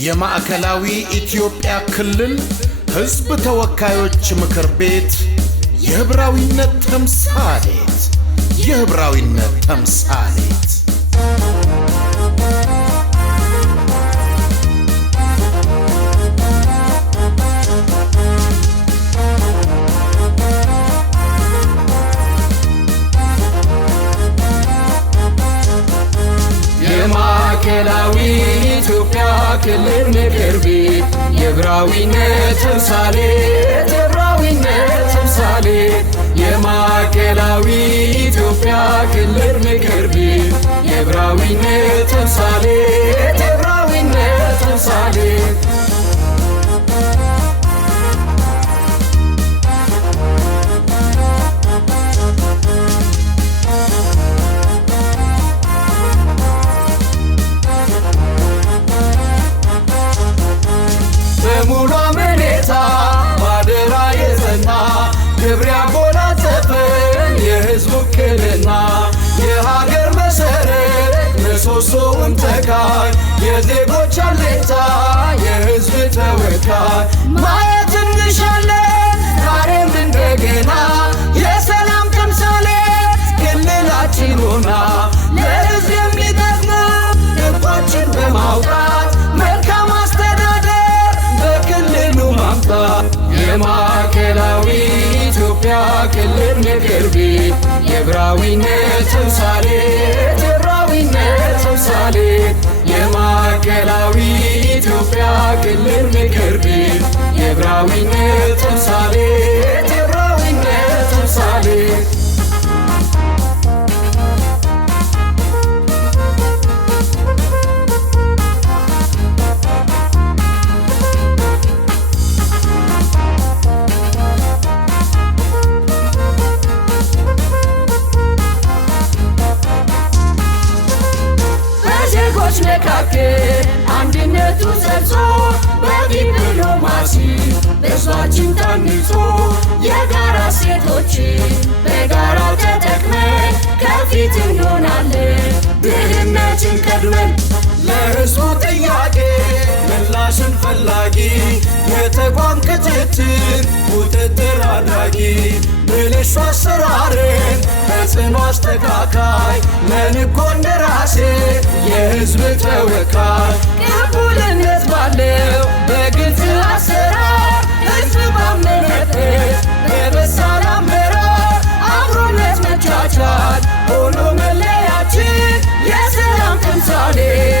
የማዕከላዊ ኢትዮጵያ ክልል ሕዝብ ተወካዮች ምክር ቤት የህብራዊነት ተምሳሌት የማዕከላዊ ኢትዮጵያ ክልል ምክር ቤት የህብራዊነት ተምሳሌት የማዕከላዊ ኢትዮጵያ ክልል ምክር ቤት የህብራዊነት ተምሳሌት በሙሉ አመኔታ ባደራ የጸና ክብር ያጎናጸፈን የህዝብ ውክልና የሀገር መሰረት ምሰሶውን ተካይ የዜጎች አለኝታ የህዝብ ተወካይ ማየት እንሻለን ዛሬም እንደገና የሰላም ተምሳሌት ክልላችን ሆና ለህዝብ የሚጠቅሙ ህጎችን በማውጣት መልካም አስተዳደር በክልሉ ማምጣት የማዕከላዊ ኢትዮጵያ ክልል ምክር ቤት የህብራዊነት ተምሳሌት የማዕከላዊ ኢትዮጵያ ክልል ምክር ቤት የህብራዊነት ተምሳሌት በዜጎች መካከል አንድነቱ ሰርጾ በዲፕሎማሲ በህዝባችን ታንጾ የጋራ ሴቶችን በጋራ ተጠቅመን ከፊት እንሆናለን ድህነትን ቀድመን ለህዝቡ ጥያቄ ምላሽን ፈላጊ የተቋም ክትትል ቁጥጥር አድራጊ ብልሹ አሰራርን በጽኑ አስተካካይ ለንጎ እንደራሴ የህዝብ ተወካይ ቅቡልነት ባለው በግልጽ አሰራር ህዝብ ባመነበት በበሳል አመራር አብሮነት መቻቻል ሆኖ መለያችን የሰላም ተምሳሌት